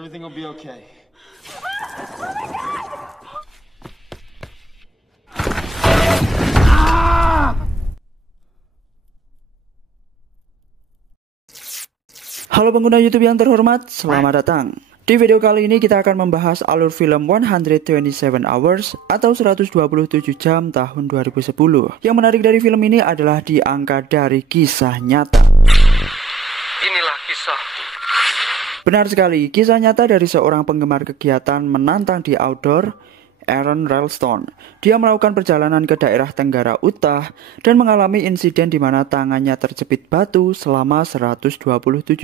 Everything will be okay. Halo pengguna YouTube yang terhormat, selamat datang. Di video kali ini kita akan membahas alur film 127 Hours atau 127 jam tahun 2010. Yang menarik dari film ini adalah diangkat dari kisah nyata. Inilah kisah. Benar sekali, kisah nyata dari seorang penggemar kegiatan menantang di outdoor, Aaron Ralston. Dia melakukan perjalanan ke daerah Tenggara Utah dan mengalami insiden di mana tangannya terjepit batu selama 127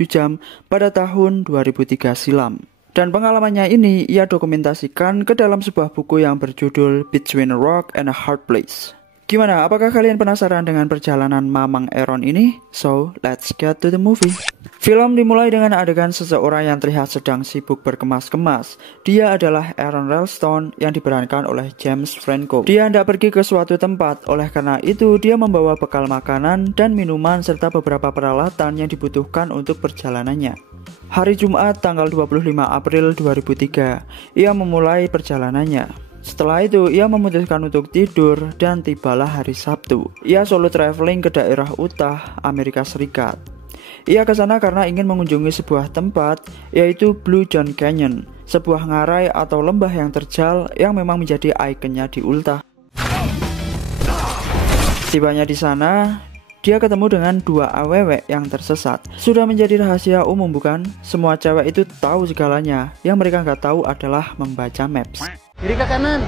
jam pada tahun 2003 silam. Dan pengalamannya ini ia dokumentasikan ke dalam sebuah buku yang berjudul Between a Rock and a Hard Place. Gimana, apakah kalian penasaran dengan perjalanan Mamang Aaron ini? So, let's get to the movie. Film dimulai dengan adegan seseorang yang terlihat sedang sibuk berkemas-kemas. Dia adalah Aaron Ralston yang diperankan oleh James Franco. Dia hendak pergi ke suatu tempat, oleh karena itu dia membawa bekal makanan dan minuman serta beberapa peralatan yang dibutuhkan untuk perjalanannya. Hari Jumat tanggal 25 April 2003, ia memulai perjalanannya. Setelah itu, ia memutuskan untuk tidur dan tibalah hari Sabtu. Ia solo traveling ke daerah Utah, Amerika Serikat. Ia ke sana karena ingin mengunjungi sebuah tempat, yaitu Blue John Canyon, sebuah ngarai atau lembah yang terjal yang memang menjadi ikonnya di Utah. Tibanya di sana, dia ketemu dengan dua awewek yang tersesat. Sudah menjadi rahasia umum bukan? Semua cewek itu tahu segalanya. Yang mereka nggak tahu adalah membaca maps. Kiri ke kanan.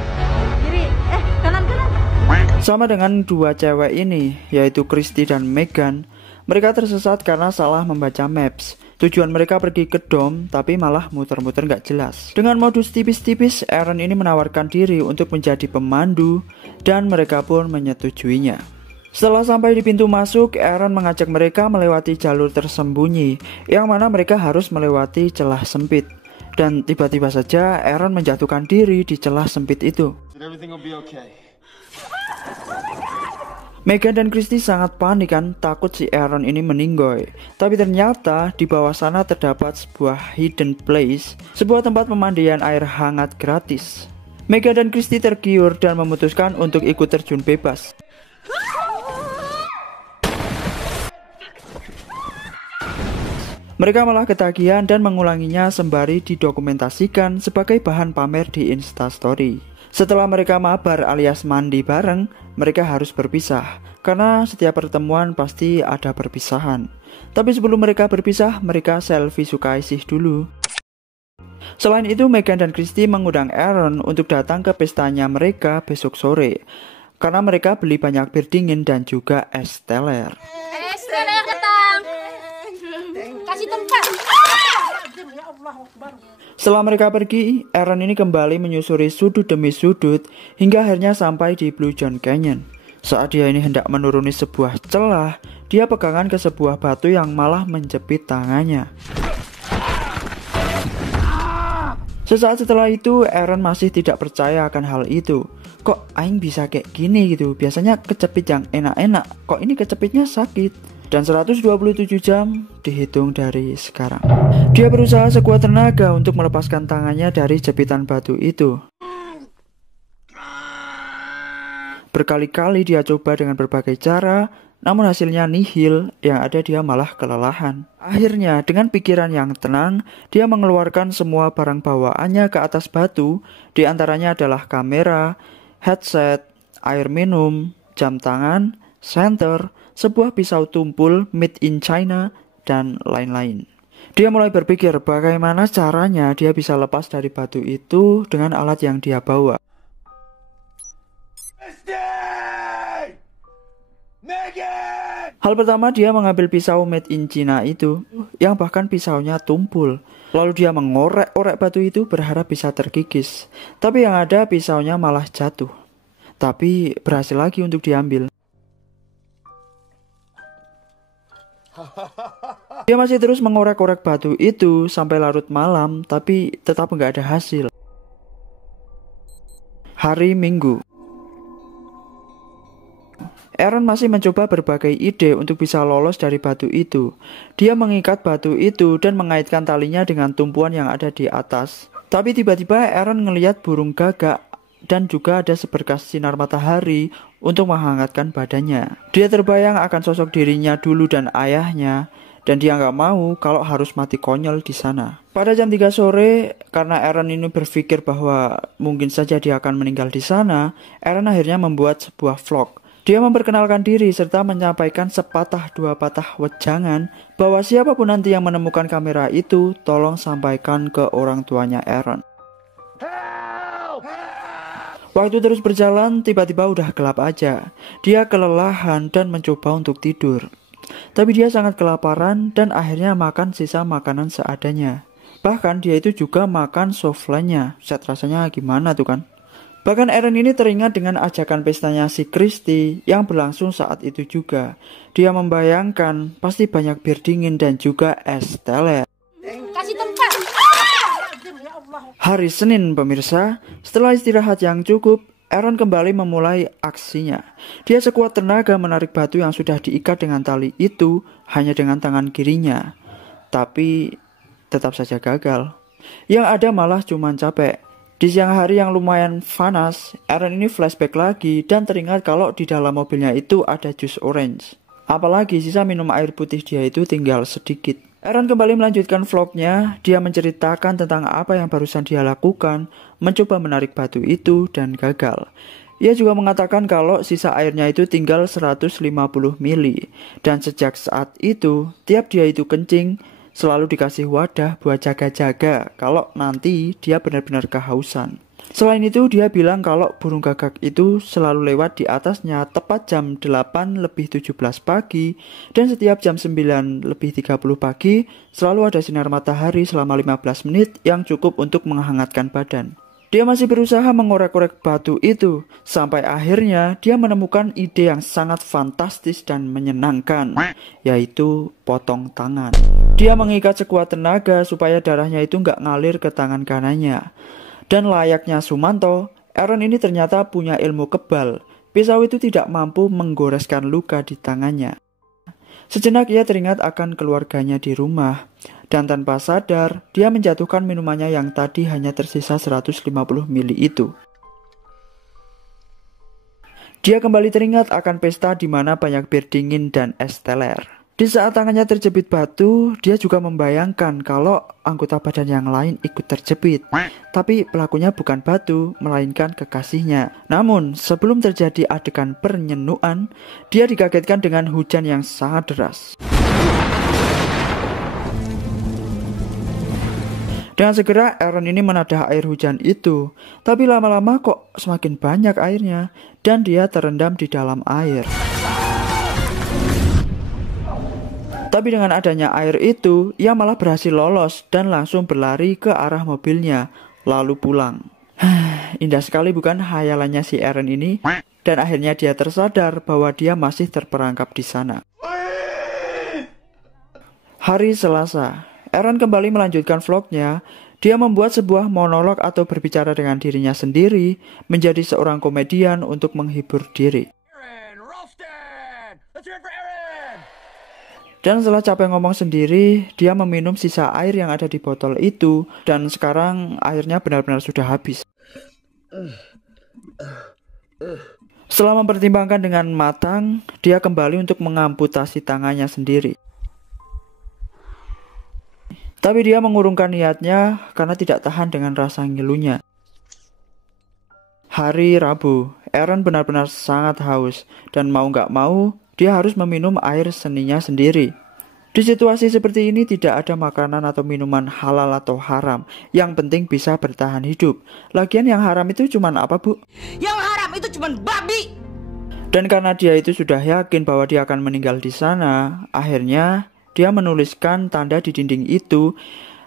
Kiri, kanan. Sama dengan dua cewek ini, yaitu Christy dan Megan. Mereka tersesat karena salah membaca maps. Tujuan mereka pergi ke dom, tapi malah muter-muter nggak jelas. Dengan modus tipis-tipis, Aaron ini menawarkan diri untuk menjadi pemandu, dan mereka pun menyetujuinya. Setelah sampai di pintu masuk, Aaron mengajak mereka melewati jalur tersembunyi, yang mana mereka harus melewati celah sempit. Dan tiba-tiba saja Aaron menjatuhkan diri di celah sempit itu. Everything will be okay. Megan dan Christy sangat panik kan, takut si Aaron ini meninggoy. Tapi ternyata di bawah sana terdapat sebuah hidden place, sebuah tempat pemandian air hangat gratis. Megan dan Christy tergiur dan memutuskan untuk ikut terjun bebas. Mereka malah ketagihan dan mengulanginya sembari didokumentasikan sebagai bahan pamer di Instastory. Setelah mereka mabar alias mandi bareng, mereka harus berpisah. Karena setiap pertemuan pasti ada perpisahan. Tapi sebelum mereka berpisah, mereka selfie sukaisih dulu. Selain itu, Megan dan Christy mengundang Aaron untuk datang ke pestanya mereka besok sore. Karena mereka beli banyak bir dingin dan juga es teler. Es teler datang. Kasih tempat. Setelah mereka pergi, Aaron ini kembali menyusuri sudut demi sudut hingga akhirnya sampai di Blue John Canyon. Saat dia ini hendak menuruni sebuah celah, dia pegangan ke sebuah batu yang malah menjepit tangannya. Sesaat setelah itu, Aaron masih tidak percaya akan hal itu. Kok aing bisa kayak gini gitu? Biasanya kecepit yang enak-enak, kok ini kecepitnya sakit? Dan 127 jam dihitung dari sekarang. Dia berusaha sekuat tenaga untuk melepaskan tangannya dari jepitan batu itu. Berkali-kali dia coba dengan berbagai cara, namun hasilnya nihil, yang ada dia malah kelelahan. Akhirnya, dengan pikiran yang tenang, dia mengeluarkan semua barang bawaannya ke atas batu, di antaranya adalah kamera, headset, air minum, jam tangan, senter, sebuah pisau tumpul made in China, dan lain-lain. Dia mulai berpikir bagaimana caranya dia bisa lepas dari batu itu dengan alat yang dia bawa. Hal pertama, dia mengambil pisau made in China itu, yang bahkan pisaunya tumpul. Lalu dia mengorek-orek batu itu berharap bisa terkikis. Tapi yang ada pisaunya malah jatuh. Tapi berhasil lagi untuk diambil. Dia masih terus mengorek-orek batu itu sampai larut malam, tapi tetap nggak ada hasil. Hari Minggu. Aaron masih mencoba berbagai ide untuk bisa lolos dari batu itu. Dia mengikat batu itu dan mengaitkan talinya dengan tumpuan yang ada di atas. Tapi tiba-tiba Aaron ngelihat burung gagak dan juga ada seberkas sinar matahari untuk menghangatkan badannya. Dia terbayang akan sosok dirinya dulu dan ayahnya, dan dia nggak mau kalau harus mati konyol di sana. Pada jam 3 sore, karena Aaron ini berpikir bahwa mungkin saja dia akan meninggal di sana, Aaron akhirnya membuat sebuah vlog. Dia memperkenalkan diri serta menyampaikan sepatah dua patah wejangan bahwa siapapun nanti yang menemukan kamera itu, tolong sampaikan ke orang tuanya Aaron. Waktu terus berjalan, tiba-tiba udah gelap aja. Dia kelelahan dan mencoba untuk tidur. Tapi dia sangat kelaparan dan akhirnya makan sisa makanan seadanya. Bahkan dia itu juga makan softlenya. Set rasanya gimana tuh kan? Bahkan Aaron ini teringat dengan ajakan pestanya si Christy yang berlangsung saat itu juga. Dia membayangkan pasti banyak bir dingin dan juga es teler. Kasih tempat. Hari Senin pemirsa, setelah istirahat yang cukup, Aaron kembali memulai aksinya. Dia sekuat tenaga menarik batu yang sudah diikat dengan tali itu hanya dengan tangan kirinya. Tapi tetap saja gagal. Yang ada malah cuma capek. Di siang hari yang lumayan panas, Aaron ini flashback lagi dan teringat kalau di dalam mobilnya itu ada jus orange. Apalagi sisa minum air putih dia itu tinggal sedikit. Aaron kembali melanjutkan vlognya. Dia menceritakan tentang apa yang barusan dia lakukan, mencoba menarik batu itu dan gagal. Ia juga mengatakan kalau sisa airnya itu tinggal 150 mili. Dan sejak saat itu, tiap dia itu kencing, selalu dikasih wadah buat jaga-jaga kalau nanti dia benar-benar kehausan. Selain itu, dia bilang kalau burung gagak itu selalu lewat di atasnya tepat jam 8:17 pagi, dan setiap jam 9:30 pagi selalu ada sinar matahari selama 15 menit yang cukup untuk menghangatkan badan. Dia masih berusaha mengorek-korek batu itu, sampai akhirnya dia menemukan ide yang sangat fantastis dan menyenangkan, yaitu potong tangan. Dia mengikat sekuat tenaga supaya darahnya itu nggak ngalir ke tangan kanannya. Dan layaknya Sumanto, Aaron ini ternyata punya ilmu kebal. Pisau itu tidak mampu menggoreskan luka di tangannya. Sejenak ia teringat akan keluarganya di rumah. Dan tanpa sadar, dia menjatuhkan minumannya yang tadi hanya tersisa 150 mili itu. Dia kembali teringat akan pesta di mana banyak bir dingin dan es teler. Di saat tangannya terjepit batu, dia juga membayangkan kalau anggota badan yang lain ikut terjepit. Tapi pelakunya bukan batu, melainkan kekasihnya. Namun, sebelum terjadi adegan pernyenuan, dia dikagetkan dengan hujan yang sangat deras. Dengan segera, Aaron ini menadah air hujan itu. Tapi lama-lama kok semakin banyak airnya, dan dia terendam di dalam air. Tapi dengan adanya air itu, ia malah berhasil lolos dan langsung berlari ke arah mobilnya, lalu pulang. Indah sekali bukan hayalannya si Aaron ini? Dan akhirnya dia tersadar bahwa dia masih terperangkap di sana. Hari Selasa, Aaron kembali melanjutkan vlognya. Dia membuat sebuah monolog atau berbicara dengan dirinya sendiri, menjadi seorang komedian untuk menghibur diri. Dan setelah capek ngomong sendiri, dia meminum sisa air yang ada di botol itu, dan sekarang airnya benar-benar sudah habis. Setelah mempertimbangkan dengan matang, dia kembali untuk mengamputasi tangannya sendiri. Tapi dia mengurungkan niatnya karena tidak tahan dengan rasa ngilunya. Hari Rabu, Aaron benar-benar sangat haus, dan mau gak mau, dia harus meminum air seninya sendiri. Di situasi seperti ini tidak ada makanan atau minuman halal atau haram. Yang penting bisa bertahan hidup. Lagian yang haram itu cuman apa, Bu? Yang haram itu cuman babi. Dan karena dia itu sudah yakin bahwa dia akan meninggal di sana, akhirnya dia menuliskan tanda di dinding itu,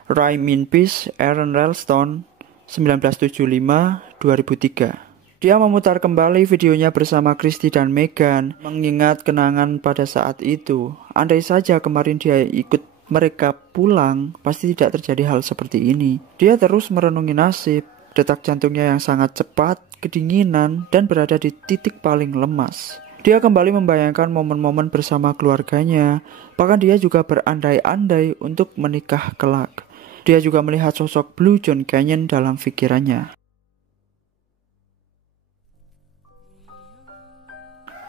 Rime in Peace, Aaron Ralston, 1975-2003. Dia memutar kembali videonya bersama Christy dan Megan, mengingat kenangan pada saat itu. Andai saja kemarin dia ikut mereka pulang, pasti tidak terjadi hal seperti ini. Dia terus merenungi nasib, detak jantungnya yang sangat cepat, kedinginan, dan berada di titik paling lemas. Dia kembali membayangkan momen-momen bersama keluarganya, bahkan dia juga berandai-andai untuk menikah kelak. Dia juga melihat sosok Blue John Canyon dalam pikirannya.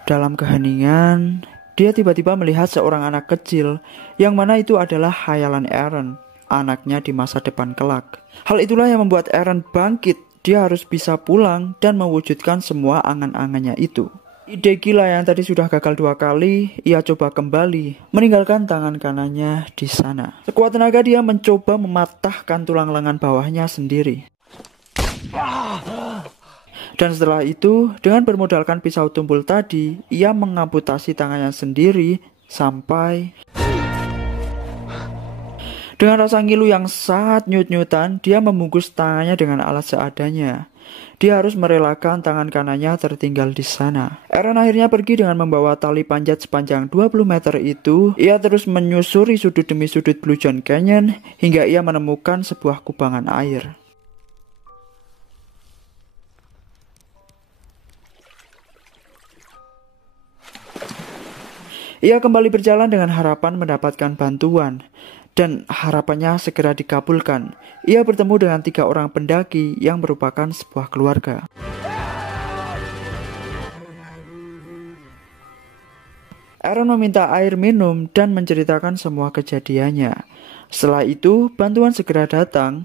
Dalam keheningan, dia tiba-tiba melihat seorang anak kecil, yang mana itu adalah khayalan Aaron, anaknya di masa depan kelak. Hal itulah yang membuat Aaron bangkit. Dia harus bisa pulang dan mewujudkan semua angan-angannya itu. Ide gila yang tadi sudah gagal 2 kali, ia coba kembali, meninggalkan tangan kanannya di sana. Sekuat tenaga dia mencoba mematahkan tulang lengan bawahnya sendiri. Dan setelah itu, dengan bermodalkan pisau tumpul tadi, ia mengamputasi tangannya sendiri sampai... Dengan rasa ngilu yang sangat nyut-nyutan, dia membungkus tangannya dengan alat seadanya. Dia harus merelakan tangan kanannya tertinggal di sana. Aaron akhirnya pergi dengan membawa tali panjat sepanjang 20 meter itu. Ia terus menyusuri sudut demi sudut Blue John Canyon hingga ia menemukan sebuah kubangan air. Ia kembali berjalan dengan harapan mendapatkan bantuan, dan harapannya segera dikabulkan. Ia bertemu dengan 3 orang pendaki yang merupakan sebuah keluarga. Aaron meminta air minum dan menceritakan semua kejadiannya. Setelah itu, bantuan segera datang.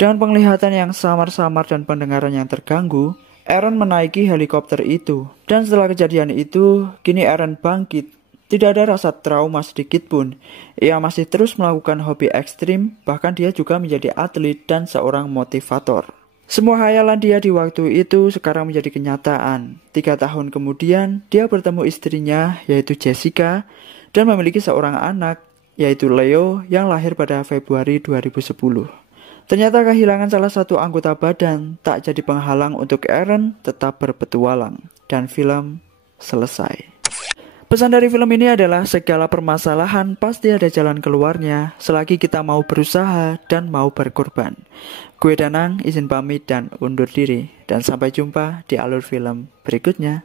Dengan penglihatan yang samar-samar dan pendengaran yang terganggu, Aaron menaiki helikopter itu. Dan setelah kejadian itu, kini Aaron bangkit. Tidak ada rasa trauma sedikit pun. Ia masih terus melakukan hobi ekstrim, bahkan dia juga menjadi atlet dan seorang motivator. Semua khayalan dia di waktu itu sekarang menjadi kenyataan. 3 tahun kemudian, dia bertemu istrinya, yaitu Jessica, dan memiliki seorang anak, yaitu Leo, yang lahir pada Februari 2010. Ternyata kehilangan salah satu anggota badan tak jadi penghalang untuk Aaron tetap berpetualang. Dan film selesai. Pesan dari film ini adalah segala permasalahan pasti ada jalan keluarnya selagi kita mau berusaha dan mau berkorban. Gue Danang izin pamit dan undur diri. Dan sampai jumpa di alur film berikutnya.